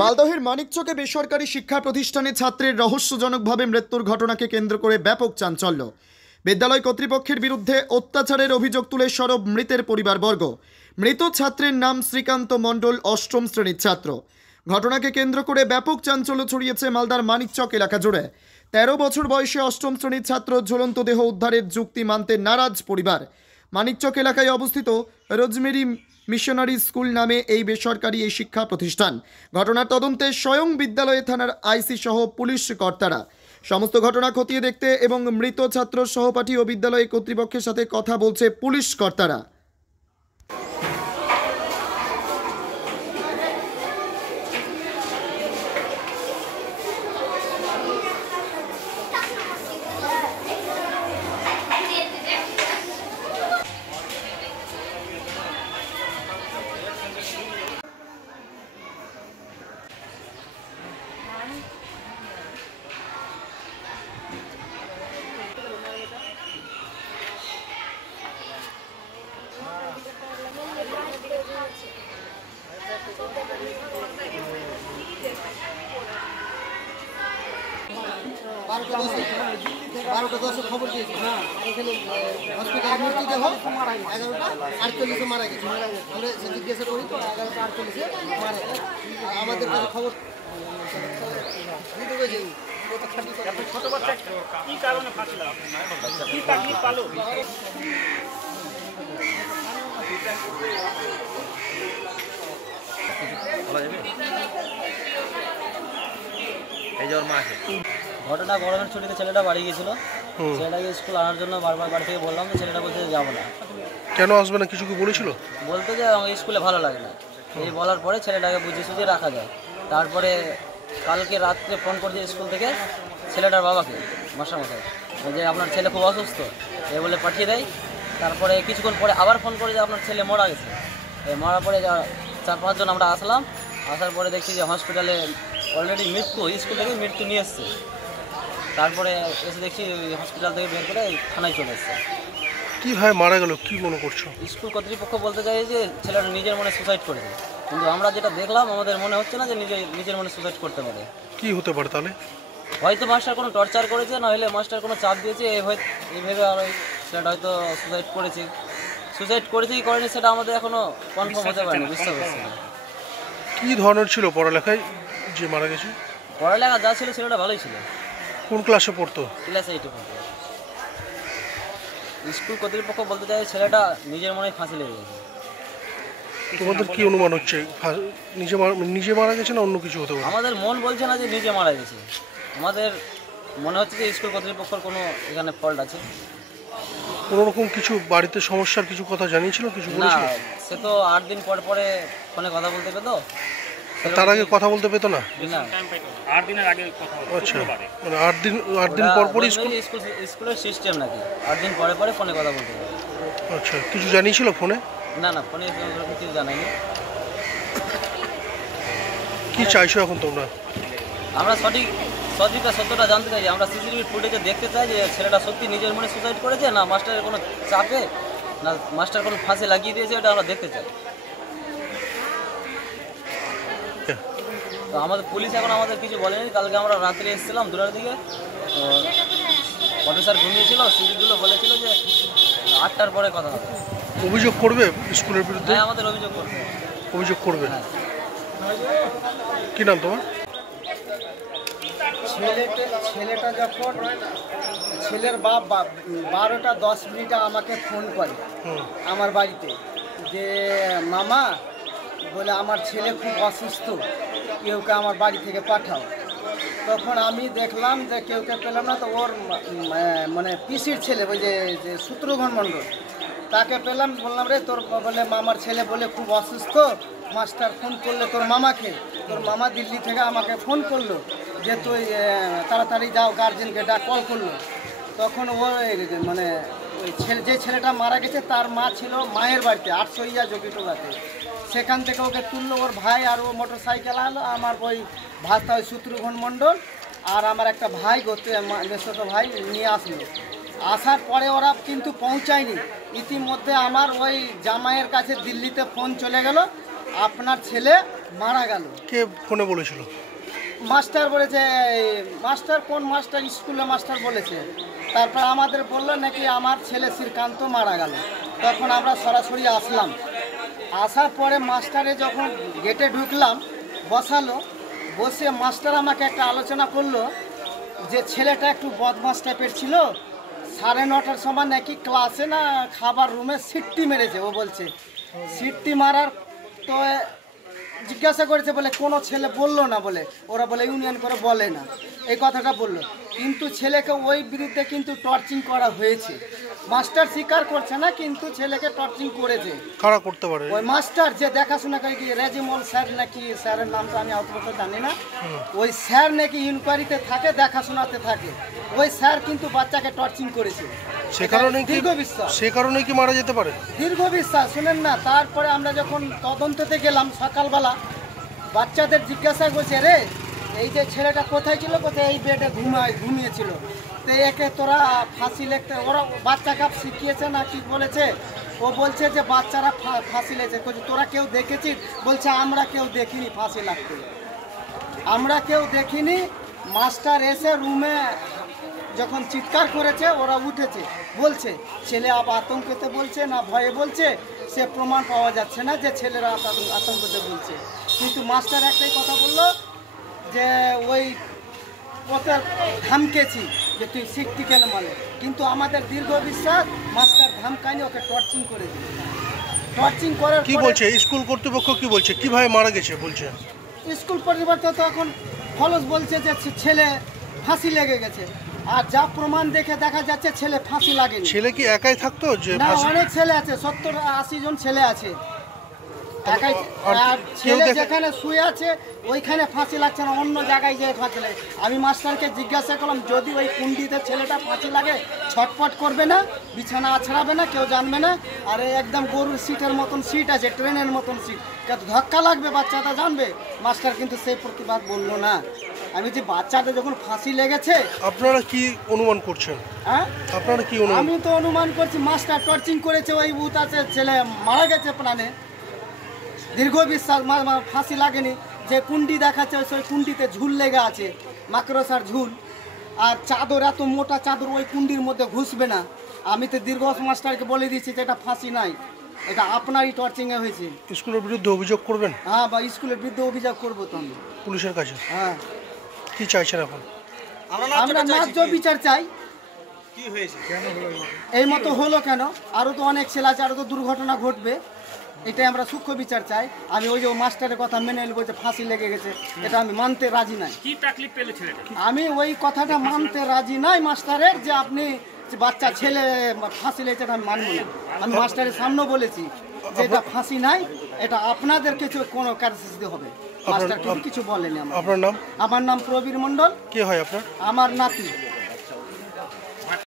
মালদহের মানিকচকে বেসরকারি শিক্ষা প্রতিষ্ঠানে ছাত্রের রহস্যজনকভাবে মৃত্যুর ঘটনাকে কেন্দ্র করে ব্যাপক চাঞ্চল্য। বিদ্যালয় কর্তৃপক্ষের বিরুদ্ধে অত্যাচারের অভিযোগ তুলে সরব মৃতের পরিবারবর্গ। মৃত ছাত্রের নাম শ্রীকান্ত মণ্ডল, অষ্টম শ্রেণীর ছাত্র। ঘটনাকে কেন্দ্র করে ব্যাপক চাঞ্চল্য ছড়িয়েছে মালদার মানিকচক এলাকা জুড়ে। 13 বছর বয়সে অষ্টম শ্রেণীর ছাত্র ঝুলন্ত দেহ উদ্ধারের যুক্তি মানতে নারাজ পরিবার। মানিকচক এলাকায় অবস্থিত রোজমেরি মিশনারি স্কুল নামে এই বেসরকারি এই শিক্ষা প্রতিষ্ঠান। ঘটনার তদন্তে স্বয়ং বিদ্যালয় থানার আইসি সহ পুলিশ কর্তারা। সমস্ত ঘটনা খতিয়ে দেখতে এবং মৃত ছাত্র সহপাঠী ও বিদ্যালয় কর্তৃপক্ষের সাথে কথা বলছে পুলিশ কর্তারা। বারোটা 10 খবর দিয়েছি। এখানে হসপিটালে মৃত্যু দেহ 11:48 মারা গেছে। আমরা জিজ্ঞাসা করি তো 11:48 মারা গেছে। আমাদের কাছে খবর ছোট বাচ্চা কি কারণে ফাঁসিল, কি তাকলিফ পালো? ঘটনা গরমের ছুটিতে ছেলেটা বাড়ি গিয়েছিল। ছেলেটাকে স্কুল আনার জন্য বারবার বাড়ি থেকে বললাম, যে ছেলেটা বলছে যাবো না। কেন আসবে না কিছু কি বলেছিল? বলতে যে আমার স্কুলে ভালো লাগে না। এই বলার পরে ছেলেটাকে বুঝিয়ে সুঝিয়ে রাখা যায়। তারপরে কালকে রাত্রে ফোন করছে স্কুল থেকে ছেলেটার বাবাকে, মাস্টারমশাই, যে আপনার ছেলে খুব অসুস্থ, এ বলে পাঠিয়ে দেয়। তারপরে কিছুক্ষণ পরে আবার ফোন করে যে আপনার ছেলে মারা গেছে। মারার পরে 4-5 জন আমরা আসলাম। আসার পরে দেখছি যে হসপিটালে অলরেডি মৃত্যু, স্কুল থেকে মৃত্যু নিয়ে এসছে। তারপরে এসে দেখছি হসপিটাল থেকে বের করে থানায় চলে এসছে। কীভাবে মারা গেল কি মনে করছো? স্কুল কর্তৃপক্ষ বলতে চাই যে ছেলেটা নিজের মনে সুসাইড করেছে, কিন্তু আমরা যেটা দেখলাম আমাদের মনে হচ্ছে না যে নিজের মনে সুসাইড করতে পারে। কি হতে পারে তাহলে? হয়তো মাস্টার কোনো টর্চার করেছে, না হলে মাস্টার কোনো চাপ দিয়েছে, এইভাবে আর ওই ছেলেটা হয়তো সুসাইড করেছে। সুসাইড করেছে কি করেনি সেটা আমাদের এখনও কনফার্ম হতে পারেনি, বুঝতে পারছি না। কী ধরনের ছিল পড়ালেখায় যে মারা গেছে? পড়ালেখা যা ছিল ছেলেটা ভালোই ছিল। কোন ক্লাসে পড়তো? ক্লাস 8-এ পড়তো। স্কুল কর্তৃপক্ষ বলতে চাই ছেলেটা নিজের মনে ফাঁসি লেগে গেছে। তোমাদের কি অনুমান হচ্ছে নিজে মারা গেছে না অন্য কিছু হতে পারে? আমাদের মন বলছে না যে নিজে মারা গেছে, আমাদের মনে হচ্ছে যে স্কুল কর্তৃপক্ষের কোনো এখানে ফল্ট আছে। কোনো রকম কিছু বাড়িতে সমস্যার কিছু কথা জানিয়েছিল, কিছু বলেছিল? না, সে তো 8 দিন পরে ফোনে কথা বলতে পেতো। তার আগে কথা বলতে পেতো না? 8 দিনের আগে কথা হলো। আচ্ছা, মানে 8 দিন পরই স্কুলের সিস্টেম নাকি 8 দিন পরে ফোনে কথা বলতে পারে। আচ্ছা, কিছু জানিয়েছিল ফোনে? না, ফোনে কিছু জানাইনি। কি চাইছো এখন তোমরা? আমরা সত্যটা জানতে চাই। আমরা সিসিটিভি ফুটেজে দেখতে চাই যে ছেলেটা সত্যি নিজের মনে সুসাইড করেছে, না মাস্টারের কোনো চাপে, না মাস্টার কোনো ফাঁসি লাগিয়ে দিয়েছে, এটা আমরা দেখতে চাই। তো আমাদের পুলিশ এখন আমাদের কিছু বলেনি। কালকে আমরা রাত্রে এসেছিলাম 2টার দিকে, অফিসার ঘুমিয়েছিল, সিভিকগুলো বলেছিল যে 8টার পরে কথা হবে। অভিযোগ করবে স্কুলের বিরুদ্ধে? হ্যাঁ, আমাদের অভিযোগ করবে। হ্যাঁ। কি নাম তোমার? ছেলেটা যখন ছেলের বাপ 12:10 আমাকে ফোন করে আমার বাড়িতে, যে মামা বলে আমার ছেলে খুব অসুস্থ, কেউকে আমার বাড়ি থেকে পাঠাও। তখন আমি দেখলাম যে কেউকে পেলাম না, তো ওর মানে পিসির ছেলে, ওই যে শত্রুঘ্ন মণ্ডল, তাকে পেলাম। বললাম রে তোর বলে মামার ছেলে বলে খুব অসুস্থ, মাস্টার ফোন করলে তোর মামাকে, তোর মামা দিল্লি থেকে আমাকে ফোন করলো যে তুই তাড়াতাড়ি যাও, গার্জেনকে কল করলো। তখন ও মানে ওই যে ছেলেটা মারা গেছে তার মা ছিল মায়ের বাড়িতে 800 জকিটোলাতে। সেখান থেকে ওকে তুললো ওর ভাই, আর ও মোটর সাইকেল আনলো। আমার ওই ভাতা ওই শত্রুঘ্ন মণ্ডল আর আমার একটা ভাই ছোটো ভাই নিয়ে আসলো। আসার পরে ওরা কিন্তু পৌঁছায়নি। ইতিমধ্যে আমার ওই জামাইয়ের কাছে দিল্লিতে ফোন চলে গেল আপনার ছেলে মারা গেল। কে ফোনে বলেছিল? মাস্টার বলেছে, মাস্টার কোন মাস্টার, স্কুলে মাস্টার বলেছে। তারপর আমাদের বললো নাকি আমার ছেলে শ্রীকান্ত মারা গেল। তখন আমরা সরাসরি আসলাম। আসার পরে মাস্টারে যখন গেটে ঢুকলাম, বসালো, বসে মাস্টার আমাকে একটা আলোচনা করলো যে ছেলেটা একটু বদমাস টাইপের ছিল, 9:30টার সময় নাকি ক্লাসে না খাবার রুমে সিট্টি মেরেছে। ও বলছে সিট্টি মারার তো জিজ্ঞাসা করেছে, বলে কোনো ছেলে বললো না, বলে ওরা বলে ইউনিয়ন করে বলে না, এই কথাটা বললো। কিন্তু ছেলেকে ওই বিরুদ্ধে কিন্তু টর্চিং করা হয়েছে। মাস্টার স্বীকার করছে না, কিন্তু ছেলেকে টর্চিং করেছে। কারা করতে পারে? ওই মাস্টার যে দেখাশোনা করে, কি রেজিমল স্যার নাকি, স্যারের নামটা আমি অত জানি না, ওই স্যার নাকি ইনকোয়ারিতে থাকে, দেখাশোনাতে থাকে। ওই স্যার কিন্তু বাচ্চাকে টর্চিং করেছে। সে কারণে কি, দীর্ঘ বিশ্বাস, সে কারণে কি মারা যেতে পারে? দীর্ঘ বিশ্বাস। শুনেন না, তারপরে আমরা যখন তদন্ততে গেলাম সকালবেলা, বাচ্চাদের জিজ্ঞাসা করছে, রে এই যে ছেলেটা কোথায় ছিল, কোথায়, এই বেডে ঘুমিয়েছিল, তো একে তোরা ফাঁসি লিখতে, ওরা বাচ্চাকে শিখিয়েছে না কি বলেছে। ও বলছে যে বাচ্চারা ফাঁসি লেগেছে। তোরা কেউ দেখেছিস? বলছে আমরা কেউ দেখিনি ফাঁসি লাগতে, আমরা কেউ দেখিনি। মাস্টার এসে রুমে যখন চিৎকার করেছে, ওরা উঠেছে, বলছে ছেলে আতঙ্কতে বলছে না ভয়ে বলছে, সে প্রমাণ পাওয়া যাচ্ছে না যে ছেলেরা আতঙ্কতে বলছে। কিন্তু মাস্টার একটাই কথা বললো যে ওই ওকে ধমকেছি যে তুই শিখতি কেন বলে। কিন্তু আমাদের দীর্ঘ বিশ্বাস, মাস্টার ধমকায়নি, ওকে টর্চিং করেছে। টর্চিং করার কি বলছে স্কুল কর্তৃপক্ষ, কি বলছে কিভাবে মারা গেছে? বলছে স্কুল কর্তৃপক্ষ তো এখন ফলস বলছে যে ছেলে ফাঁসি লেগে গেছে, আর যা প্রমাণ দেখে দেখা যাচ্ছে ছেলে ফাঁসি লাগেনি। ছেলে কি একাই থাকতো? যে না, অনেক ছেলে আছে, 70-80 জন ছেলে আছে একাই। আর ছেলে যেখানে শুয়ে আছে ওইখানে ফাঁসি লাগছে না, অন্য জায়গায় যে ফাঁসি লাগে। আমি মাস্টারকে জিজ্ঞাসা করলাম, যদি ওই কুন্ডিতে ছেলেটা ফাঁসি লাগে ছটফট করবে না, বিছানা আছড়াবে না, কেউ জানবে না? আর একদম গরুর সিটের মতন সিট আছে, ট্রেনের মতন সিট, ধাক্কা লাগবে, বাচ্চাটা জানবে। মাস্টার কিন্তু সেই প্রতিবাদ বললো না। আমি যে বাচ্চাটা যখন ফাঁসি লেগেছে, আপনারা কি অনুমান করছেন? হ্যাঁ, আপনারা কি অনুমান? আমি তো অনুমান করছি মাস্টার টর্চিং করেছে, ওই ভূত আছে, ছেলে মারা গেছে প্রাণে। দীর্ঘ বিশ্বাস, ফাঁসি লাগেনি। যে কুন্ডি দেখাচ্ছে ওই কুন্ডিতে ঝুল লেগে আছে, মাকড়সার ঝুল, আর চাদর, এত মোটা চাদর ওই কুন্ডির মধ্যে ঘুষবে না। আমি তো দীর্ঘ মাস্টারকে বলে দিয়েছি যে এটা ফাঁসি নাই, এটা আপনারই টর্চিংয়ে হয়েছে। স্কুলের বিরুদ্ধে অভিযোগ করবেন? হ্যাঁ, বা স্কুলের বিরুদ্ধে অভিযোগ করবো তো আমি পুলিশের কাছে। হ্যাঁ, কি চাইছেন এখন? আমরা ন্যায্য বিচার চাই। এই মতো হলো কেন? আরও তো অনেক ছেলে আছে, আরও তো দুর্ঘটনা ঘটবে, এটাই আমরা সূক্ষ্ম বিচার চাই। আমি ওই যে মাস্টারের কথা মেনে নেবো যে ফাঁসি লেগে গেছে, এটা আমি মানতে রাজি নাই। কি তাকলিফ পেলে ছেলেটা? আমি ওই কথাটা মানতে রাজি নাই মাস্টারের, যে আপনি যে বাচ্চা ছেলে ফাঁসি লেগেছে, আমি মানব না। আমি মাস্টারের সামনে বলেছি যে এটা ফাঁসি নাই, এটা আপনাদের কিছু কোনো কার্যসূচি হবে। মাস্টার কিছু বলেনি। আপনার নাম? আমার নাম প্রবীর মণ্ডল। কে হয় আপনার? আমার নাতি।